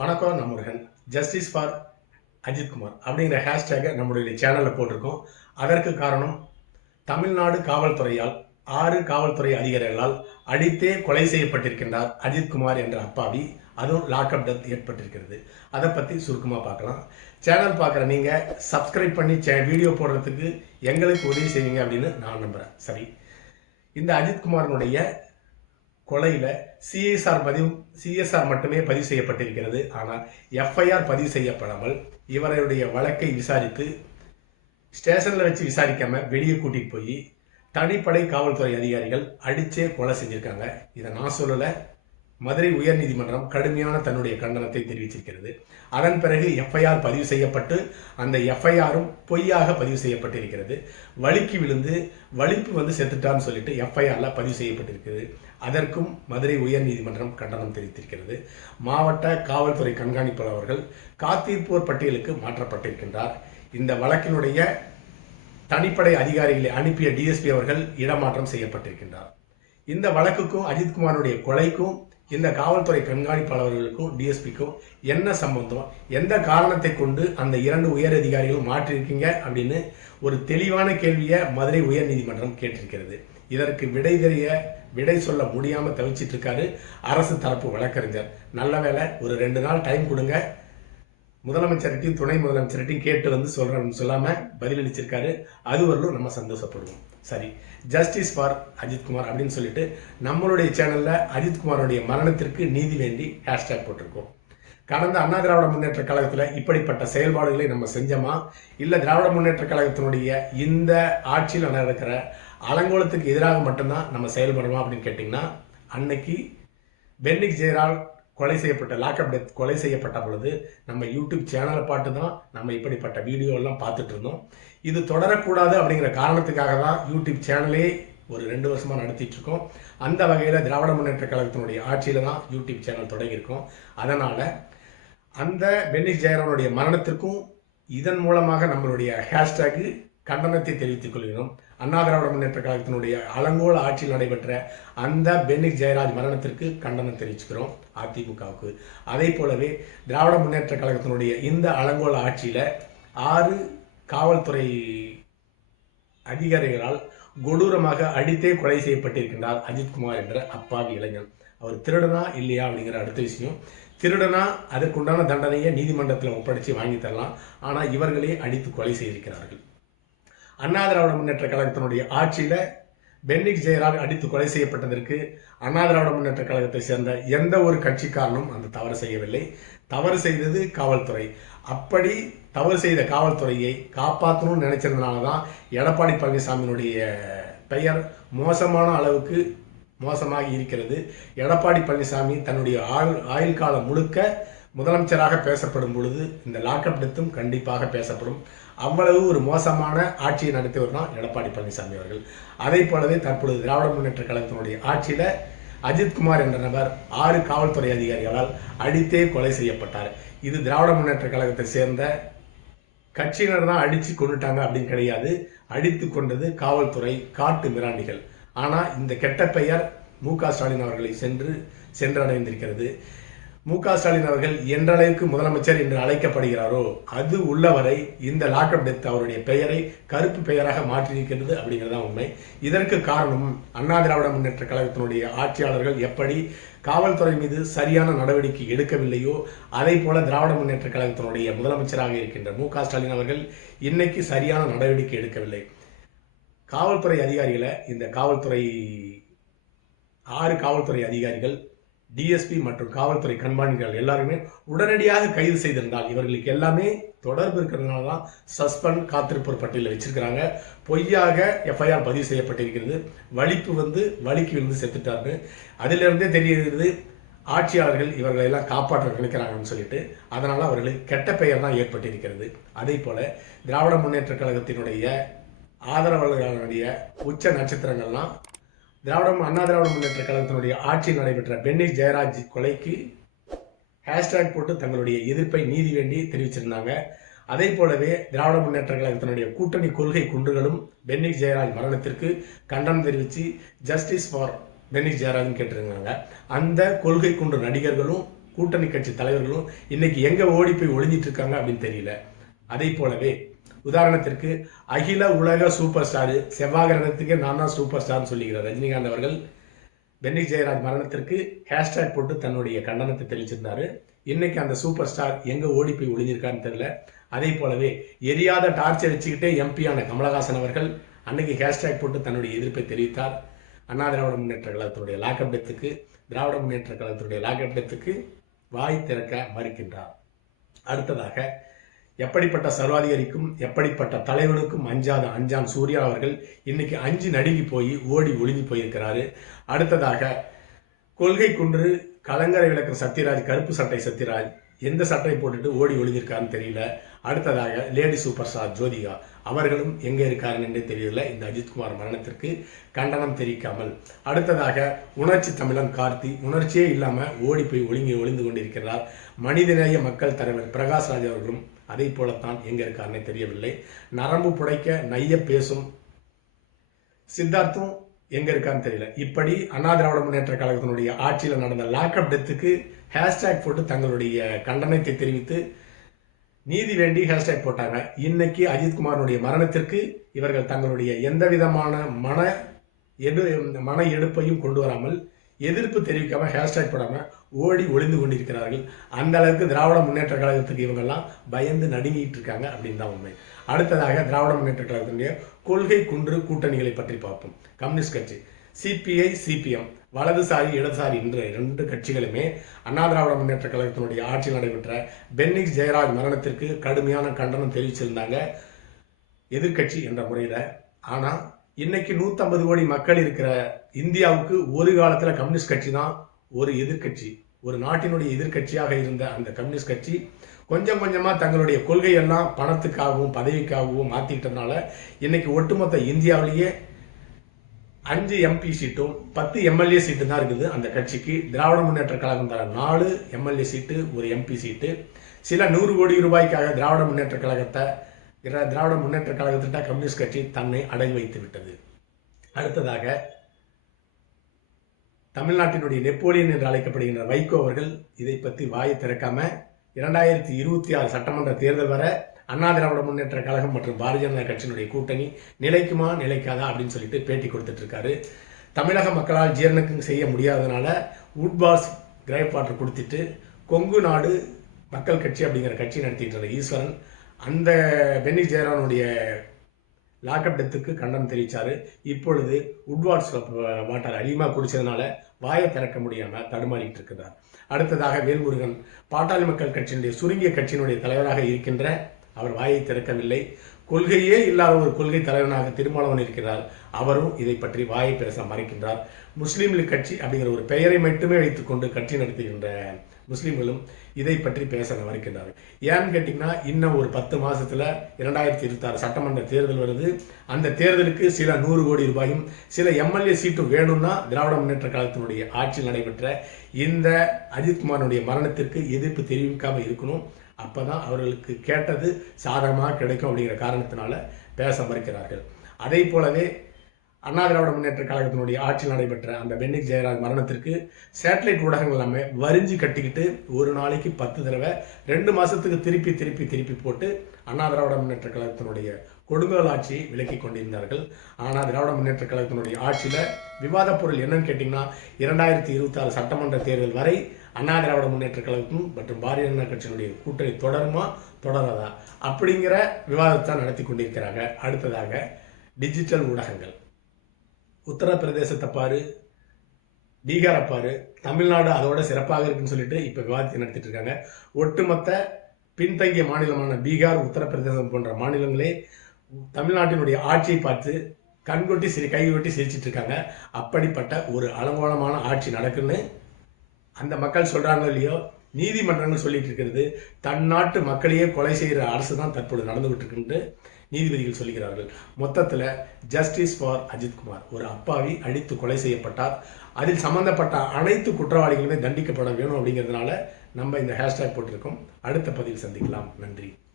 வணக்கம் நம்முருகன் justice for Ajithkumar அப்படிங்கிற ஹேஷ்டேகை நம்மளுடைய சேனலில் போட்டிருக்கோம். அதற்கு காரணம் தமிழ்நாடு காவல்துறையால் ஆறு காவல்துறை அதிகாரிகளால் அடித்தே கொலை செய்யப்பட்டிருக்கின்றார் அஜித்குமார் என்ற அப்பாவி. அதுவும் லாக்அப் டெத் ஏற்பட்டிருக்கிறது. அதை பற்றி சுருக்கமாக பார்க்கலாம். சேனல் பார்க்குற நீங்கள் சப்ஸ்கிரைப் பண்ணி சே வீடியோ போடுறதுக்கு எங்களுக்கு உதவி செய்வீங்க அப்படின்னு நான் நம்புகிறேன் சரி. இந்த அஜித்குமாரனுடைய கொலையில் சிஎஸ்ஆர் பதிவு சிஎஸ்ஆர் மட்டுமே பதிவு செய்யப்பட்டிருக்கிறது. ஆனால் எஃப்ஐஆர் பதிவு செய்யப்படாமல் இவருடைய வழக்கை விசாரித்து ஸ்டேஷனில் வச்சு விசாரிக்காமல் வெளியே கூட்டிகிட்டு போய் தனிப்படை காவல்துறை அதிகாரிகள் அடித்தே கொலை செஞ்சுருக்காங்க. இதை நான் சொல்லலை. மதுரை உயர்நீதிமன்றம் கடுமையான தன்னுடைய கண்டனத்தை தெரிவித்திருக்கிறது. அதன் பிறகு எஃப்ஐஆர் பதிவு செய்யப்பட்டு அந்த எஃப்ஐஆரும் பொய்யாக பதிவு செய்யப்பட்டிருக்கிறது. வலிக்கு விழுந்து வலிப்பு வந்து செத்துட்டான்னு சொல்லிட்டு எஃப்ஐஆரில் பதிவு செய்யப்பட்டிருக்கிறது. அதற்கும் மதுரை உயர்நீதிமன்றம் கண்டனம் தெரிவித்திருக்கிறது. மாவட்ட காவல்துறை கண்காணிப்பாளர் அவர்கள் காத்தீர்ப்போர் பட்டியலுக்கு மாற்றப்பட்டிருக்கின்றார். இந்த வழக்கினுடைய தனிப்படை அதிகாரிகளை அனுப்பிய டிஎஸ்பி அவர்கள் இடமாற்றம் செய்யப்பட்டிருக்கின்றார். இந்த வழக்குக்கும் அஜித்குமாருடைய கொலைக்கும் இந்த காவல்துறை கண்காணிப்பாளர்களுக்கும் டிஎஸ்பிக்கும் என்ன சம்பந்தம்? எந்த காரணத்தை கொண்டு அந்த இரண்டு உயர் அதிகாரிகளும் மாற்றிருக்கீங்க அப்படின்னு ஒரு தெளிவான கேள்வியை மதுரை உயர்நீதிமன்றம் கேட்டிருக்கிறது. இதற்கு விடை தெரிய விடை சொல்ல முடியாம தவிச்சிட்டு இருக்காரு அரசு தரப்பு வழக்கறிஞர். நல்ல வேளை ஒரு ரெண்டு நாள் டைம் கொடுங்க. முதலமைச்சர்கிட்டையும் துணை முதலமைச்சர்கிட்டையும் கேட்டு வந்து சொல்கிறோம்னு சொல்லாம பதிலளிச்சிருக்காரு. அது நம்ம சந்தோஷப்படுவோம். சரி. ஜஸ்டிஸ் ஃபார் அஜித்குமார் அப்படின்னு சொல்லிட்டு நம்மளுடைய சேனலில் அஜித்குமாரோடைய மரணத்திற்கு நீதி வேண்டி ஹேஷ்டேக் போட்டிருக்கோம். கடந்த அண்ணா திராவிட முன்னேற்ற கழகத்தில் இப்படிப்பட்ட செயல்பாடுகளை நம்ம செஞ்சோமா? இல்லை திராவிட முன்னேற்ற கழகத்தினுடைய இந்த ஆட்சியில் நடக்கிற அலங்கோலத்துக்கு எதிராக மட்டும்தான் நம்ம செயல்படுறோம் அப்படின்னு கேட்டிங்கன்னா அன்னைக்கு பென்னிக் ஜெயரால் கொலை செய்யப்பட்ட லாக்அப் டெத் கொலை செய்யப்பட்ட பொழுது நம்ம யூடியூப் சேனலை பாட்டு தான் நம்ம இப்படிப்பட்ட வீடியோ எல்லாம் பார்த்துட்டு இருந்தோம். இது தொடரக்கூடாது அப்படிங்கிற காரணத்துக்காக தான் யூடியூப் சேனலே ஒரு ரெண்டு வருஷமாக நடத்திட்டுருக்கோம். அந்த வகையில் திராவிட முன்னேற்ற கழகத்தினுடைய ஆட்சியில் தான் யூடியூப் சேனல் தொடங்கியிருக்கோம். அதனால் அந்த பென்னிக் ஜெயரானுடைய மரணத்திற்கும் இதன் மூலமாக நம்மளுடைய ஹேஷ்டேக்கு கண்டனத்தை தெரிவித்துக் கொள்கிறோம். அண்ணா திராவிட முன்னேற்ற கழகத்தினுடைய அலங்கோல ஆட்சியில் நடைபெற்ற அந்த பென்னிக் ஜெயராஜ் மரணத்திற்கு கண்டனம் தெரிவிச்சுக்கிறோம் அதிமுகவுக்கு. அதே போலவே திராவிட முன்னேற்ற கழகத்தினுடைய இந்த அலங்கோல ஆட்சியில் ஆறு காவல்துறை அதிகாரிகளால் கொடூரமாக அடித்தே கொலை செய்யப்பட்டிருக்கின்றார் அஜித்குமார் என்ற அப்பாவி இளைஞன். அவர் திருடனா இல்லையா அப்படிங்கிற அடுத்த விஷயம். திருடனா அதற்குண்டான தண்டனையை நீதிமன்றத்தில் ஒப்படைச்சு வாங்கி தரலாம். ஆனால் இவர்களே அடித்து கொலை செய்திருக்கிறார்கள். அண்ணா திராவிட முன்னேற்ற கழகத்தினுடைய ஆட்சியில் பென்னிக் ஜெயரால் அடித்து கொலை செய்யப்பட்டதற்கு அண்ணா திராவிட முன்னேற்ற கழகத்தை சேர்ந்த எந்த ஒரு கட்சிக்காரனும் அந்த தவறு செய்யவில்லை. தவறு செய்தது காவல்துறை. அப்படி தவறு செய்த காவல்துறையை காப்பாற்றணும்னு நினச்சதுனால தான் எடப்பாடி பழனிசாமியினுடைய பெயர் மோசமான அளவுக்கு மோசமாக இருக்கிறது. எடப்பாடி பழனிசாமி தன்னுடைய ஆயுள் ஆயுள் காலம் முழுக்க முதலமைச்சராக பேசப்படும் பொழுது இந்த லாக்அப் டெத்தும் கண்டிப்பாக பேசப்படும். அவ்வளவு ஒரு மோசமான ஆட்சியை நடத்தியவர் தான் எடப்பாடி பழனிசாமி அவர்கள். அதே போலவே தற்பொழுது திராவிட முன்னேற்ற கழகத்தினுடைய ஆட்சியில் அஜித்குமார் என்ற நபர் ஆறு காவல்துறை அதிகாரிகளால் அடித்தே கொலை செய்யப்பட்டார். இது திராவிட முன்னேற்ற கழகத்தை சேர்ந்த கட்சியினர் தான் அடித்து கொண்டுட்டாங்க அப்படின்னு கிடையாது. அடித்து கொண்டது காவல்துறை காட்டு மிராண்டிகள். ஆனா இந்த கெட்ட பெயர் மு க ஸ்டாலின் அவர்களை சென்று சென்றடைந்திருக்கிறது. மு க ஸ்டாலின் அவர்கள் என்றளவுக்கு முதலமைச்சர் என்று அழைக்கப்படுகிறாரோ அது உள்ளவரை இந்த லாக்அப் டெத் அவருடைய பெயரை கருப்பு பெயராக மாற்றியிருக்கிறது அப்படிங்கிறது தான் உண்மை. இதற்கு காரணம் அண்ணா திராவிட முன்னேற்ற கழகத்தினுடைய ஆட்சியாளர்கள் எப்படி காவல்துறை மீது சரியான நடவடிக்கை எடுக்கவில்லையோ அதே போல திராவிட முன்னேற்ற கழகத்தினுடைய முதலமைச்சராக இருக்கின்ற மு க ஸ்டாலின் அவர்கள் இன்னைக்கு சரியான நடவடிக்கை எடுக்கவில்லை. காவல்துறை அதிகாரிகளை இந்த காவல்துறை ஆறு காவல்துறை அதிகாரிகள் டிஎஸ்பி மற்றும் காவல்துறை கண்காணிகள் எல்லாருமே உடனடியாக கைது செய்திருந்தால் இவர்களுக்கு எல்லாமே தொடர்பு இருக்கிறதுனால தான் சஸ்பெண்ட் காத்திருப்போர் பட்டியலில் வச்சிருக்கிறாங்க. பொய்யாக எஃப்ஐஆர் பதிவு செய்யப்பட்டிருக்கிறது. வலிப்பு வந்து வலிக்கு விழுந்து செத்துட்டார்னு. அதிலிருந்தே தெரிகிறது ஆட்சியாளர்கள் இவர்களை எல்லாம் காப்பாற்ற நினைக்கிறாங்கன்னு சொல்லிட்டு. அதனால் அவர்களுக்கு கெட்ட பெயர் தான் ஏற்பட்டிருக்கிறது. அதே போல் திராவிட முன்னேற்ற கழகத்தினுடைய ஆதரவாளர்களுடைய உச்ச நட்சத்திரங்கள்லாம் திராவிடம் அண்ணா திராவிட முன்னேற்ற கழகத்தினுடைய ஆட்சி நடைபெற்ற பென்னிக் ஜெயராஜ் கொலைக்கு ஹேஷ்டேக் போட்டு தங்களுடைய எதிர்ப்பை நீதி வேண்டி தெரிவிச்சிருந்தாங்க. அதே போலவே திராவிட முன்னேற்ற கழகத்தினுடைய கூட்டணி கொள்கை குன்றுகளும் பென்னிக் ஜெயராஜ் மரணத்திற்கு கண்டனம் தெரிவித்து ஜஸ்டிஸ் ஃபார் பென்னிக் ஜெயராஜ்னு கேட்டிருந்தாங்க அந்த கொள்கை குன்று நடிகர்களும் கூட்டணி கட்சி தலைவர்களும் இன்னைக்கு எங்கே ஓடி போய் ஒளிஞ்சிட்டு இருக்காங்க அப்படின்னு தெரியல. அதே போலவே உதாரணத்திற்கு அகில உலக சூப்பர் ஸ்டாரு செவ்வாய் கிரகத்துக்கே நான் தான் சூப்பர் ஸ்டார்னு சொல்லிக்கிறார் ரஜினிகாந்த் அவர்கள். பென்னி ஜெயராஜ் மரணத்திற்கு ஹேஷ்டேக் போட்டு தன்னுடைய கண்டனத்தை தெரிவிச்சிருந்தாரு இன்னைக்கு அந்த சூப்பர் ஸ்டார் எங்கே ஓடி போய் ஒளிஞ்சிருக்கான்னு தெரியல. அதே போலவே எரியாத டார்ச்சர் வச்சுக்கிட்டே எம்பியான கமலஹாசன் அவர்கள் அன்னைக்கு ஹேஷ்டேக் போட்டு தன்னுடைய எதிர்ப்பை தெரிவித்தார். அண்ணா திராவிட முன்னேற்ற கழகத்தினுடைய லாக்அப் டெத்துக்கு திராவிட முன்னேற்ற கழகத்தினுடைய லாக்அப் டெத்துக்கு வாய் திறக்க மறுக்கின்றார். அடுத்ததாக எப்படிப்பட்ட சர்வாதிகாரிக்கும் எப்படிப்பட்ட தலைவனுக்கும் அஞ்சாத அஞ்சான் சூர்யா அவர்கள் இன்னைக்கு அஞ்சு நடுங்கி போய் ஓடி ஒளிஞ்சு போயிருக்கிறாரு. அடுத்ததாக கொள்கை குன்று கலங்கரை விளக்கம் சத்யராஜ் கருப்பு சட்டை சத்யராஜ் எந்த சட்டை போட்டுட்டு ஓடி ஒளிஞ்சிருக்காருன்னு தெரியல. அடுத்ததாக லேடி சூப்பர் ஸ்டார் ஜோதிகா அவர்களும் எங்கே இருக்காருன்னு என்றே தெரியல. இந்த அஜித்குமார் மரணத்திற்கு கண்டனம் தெரிவிக்காமல். அடுத்ததாக உணர்ச்சி தமிழன் கார்த்தி உணர்ச்சியே இல்லாமல் ஓடி போய் ஒளிங்கி ஒளிந்து கொண்டிருக்கிறார். மனிதநேய மக்கள் தலைவர் பிரகாஷ் ராஜ் அவர்களும் அதே போலத்தான் எங்கே இருக்காருன்னே தெரியவில்லை. நரம்பு புடைக்க நைய பேசும் சித்தார்த்தும் எங்க இருக்கான்னு தெரியல. இப்படி அண்ணா திராவிட முன்னேற்ற கழகத்தினுடைய ஆட்சியில் நடந்த லாக்அப் டெத்துக்கு ஹேஷ்டேக் போட்டு தங்களுடைய கண்டனத்தை தெரிவித்து நீதி வேண்டி ஹேஷ்டேக் போட்டாங்க. இன்னைக்கு அஜித்குமாரனுடைய மரணத்திற்கு இவர்கள் தங்களுடைய எந்த விதமான மன எடு மன எடுப்பையும் கொண்டு வராமல் எதிர்ப்பு தெரிவிக்காமல் ஹேஷ்டேக் போடாமல் ஓடி ஒளிந்து கொண்டிருக்கிறார்கள். அந்த அளவுக்கு திராவிட முன்னேற்ற கழகத்துக்கு இவங்கெல்லாம் பயந்து நடுங்கிட்டு இருக்காங்க அப்படின்னு தான் உண்மை. அடுத்ததாக திராவிட முன்னேற்ற கழகத்தினுடைய கொள்கை குன்று கூட்டணிகளை பற்றி பார்ப்போம். கம்யூனிஸ்ட் கட்சி சிபிஐ சிபிஎம் வலதுசாரி இடதுசாரி என்ற இரண்டு கட்சிகளுமே அண்ணா திராவிட முன்னேற்ற கழகத்தினுடைய ஆட்சியில் நடைபெற்ற பென்னிக்ஸ் ஜெயராஜ் மரணத்திற்கு கடுமையான கண்டனம் தெரிவிச்சிருந்தாங்க எதிர்க்கட்சி என்ற முறையில். ஆனால் இன்னைக்கு நூற்றம்பது கோடி மக்கள் இருக்கிற இந்தியாவுக்கு ஒரு காலத்தில் கம்யூனிஸ்ட் கட்சி தான் ஒரு எதிர்க்கட்சி. ஒரு நாட்டினுடைய எதிர்க்கட்சியாக இருந்த அந்த கம்யூனிஸ்ட் கட்சி கொஞ்சம் கொஞ்சமாக தங்களுடைய கொள்கையெல்லாம் பணத்துக்காகவும் பதவிக்காகவும் மாற்றிக்கிட்டதுனால இன்னைக்கு ஒட்டுமொத்த இந்தியாவிலேயே அஞ்சு எம்பி சீட்டும் பத்து எம்எல்ஏ சீட்டு தான் இருக்குது அந்த கட்சிக்கு. திராவிட முன்னேற்ற கழகம் தர நாலு எம்எல்ஏ சீட்டு ஒரு எம்பி சீட்டு. சில நூறு கோடி ரூபாய்க்காக திராவிட முன்னேற்ற கழகத்தை திராவிட முன்னேற்ற கழகத்திட்ட கம்யூனிஸ்ட் கட்சி தன்னை அடங்கி வைத்து விட்டது. அடுத்ததாக தமிழ்நாட்டினுடைய நெப்போலியன் என்று அழைக்கப்படுகின்ற வைகோ அவர்கள் இதை பற்றி வாயை திறக்காம இரண்டாயிரத்தி இருபத்தி ஆறு சட்டமன்ற தேர்தல் வர அண்ணா திராவிட முன்னேற்ற கழகம் மற்றும் பாரதிய ஜனதா கட்சியினுடைய கூட்டணி நிலைக்குமா நிலைக்காதா அப்படின்னு சொல்லிட்டு பேட்டி கொடுத்துட்டு இருக்காரு. தமிழக மக்களால் ஜீரணக்கம் செய்ய முடியாதனால உட்பாஸ் கிரேப் வாட்டர் கொடுத்துட்டு கொங்கு நாடு மக்கள் கட்சி அப்படிங்கிற கட்சி நடத்திட்டு இருந்த ஈஸ்வரன் அந்த பென்னி ஜெயரானுடைய லாக்அப் டெத்துக்கு கண்டனம் தெரிவித்தார் இப்பொழுது உட்வாட்ஸ் வாட்டர் அதிகமாக குடிச்சதுனால வாயை திறக்க முடியாமல் தடுமாறிட்டு இருக்கிறார். அடுத்ததாக வேல்முருகன் பாட்டாளி மக்கள் கட்சியினுடைய சுருங்கிய கட்சியினுடைய தலைவராக இருக்கின்ற அவர் வாயை திறக்கவில்லை. கொள்கையே இல்லாத ஒரு கொள்கை தலைவனாக திருமாவளவன் இருக்கிறார். அவரும் இதை பற்றி வாயை பேச மறைக்கின்றார். முஸ்லீம் லீக் கட்சி அப்படிங்கிற ஒரு பெயரை மட்டுமே வைத்துக்கொண்டு கட்சி நடத்துகின்ற முஸ்லீம்களும் இதை பற்றி பேச மறுக்கின்றார்கள் ஏன்னு கேட்டிங்கன்னா இன்னும் ஒரு பத்து மாதத்தில் இரண்டாயிரத்தி இருபத்தாறு சட்டமன்ற தேர்தல் வருது. அந்த தேர்தலுக்கு சில நூறு கோடி ரூபாயும் சில எம்எல்ஏ சீட்டும் வேணும்னா திராவிட முன்னேற்ற காலத்தினுடைய ஆட்சியில் நடைபெற்ற இந்த அஜித்குமாரனுடைய மரணத்திற்கு எதிர்ப்பு தெரிவிக்காமல் இருக்கணும். அப்போ தான் அவர்களுக்கு கேட்டது சாதகமாக கிடைக்கும் அப்படிங்கிற காரணத்தினால பேச மறுக்கிறார்கள். அதே போலவே அண்ணா திராவிட முன்னேற்ற கழகத்தினுடைய ஆட்சியில் நடைபெற்ற அந்த பென்னிக் ஜெயராஜ் மரணத்திற்கு சேட்டலைட் ஊடகங்கள் எல்லாமே வரிஞ்சு கட்டிக்கிட்டு ஒரு நாளைக்கு பத்து தடவை ரெண்டு மாதத்துக்கு திருப்பி திருப்பி திருப்பி போட்டு அண்ணா திராவிட முன்னேற்ற கழகத்தினுடைய கொடுங்கோல் ஆட்சியை விலக்கி கொண்டிருந்தார்கள். ஆனால் திராவிட முன்னேற்ற கழகத்தினுடைய ஆட்சியில் விவாத பொருள் என்னன்னு கேட்டிங்கன்னா இரண்டாயிரத்தி இருபத்தாறு சட்டமன்ற தேர்தல் வரை அண்ணா திராவிட முன்னேற்ற கழகம் மற்றும் பாரதிய ஜனதா கட்சியினுடைய கூட்டணி தொடருமா தொடராதா அப்படிங்கிற விவாதத்தை நடத்தி கொண்டிருக்கிறாங்க. அடுத்ததாக டிஜிட்டல் ஊடகங்கள். உத்தரப்பிரதேசத்தை பாரு பீகாரை பாரு தமிழ்நாடு அதோட சிறப்பாக இருக்குன்னு சொல்லிட்டு இப்போ விவாதத்தை நடத்திட்டு இருக்காங்க. ஒட்டுமொத்த பின்தங்கிய மாநிலமான பீகார் உத்தரப்பிரதேசம் போன்ற மாநிலங்களே தமிழ்நாட்டினுடைய ஆட்சியை பார்த்து கண்கொட்டி சிரி கை கொட்டி சிரிச்சிட்டு இருக்காங்க. அப்படிப்பட்ட ஒரு அலங்கோலமான ஆட்சி நடக்குன்னு அந்த மக்கள் சொல்றாங்க இல்லையோ நீதிமன்றங்கள் சொல்லிட்டு இருக்கிறது. தன் நாட்டு மக்களையே கொலை செய்கிற அரசு தான் தற்பொழுது நடந்துகிட்டு இருக்குன்ட்டு நீதிபதிகள் சொல்கிறார்கள் மொத்தத்தில் ஜஸ்டிஸ் ஃபார் அஜித்குமார் ஒரு அப்பாவி அடித்து கொலை செய்யப்பட்டார். அதில் சம்பந்தப்பட்ட அனைத்து குற்றவாளிகளுமே தண்டிக்கப்பட வேணும் அப்படிங்கிறதுனால நம்ம இந்த ஹேஷ்டேக் போட்டிருக்கோம். அடுத்த பதிவில் சந்திக்கலாம். நன்றி.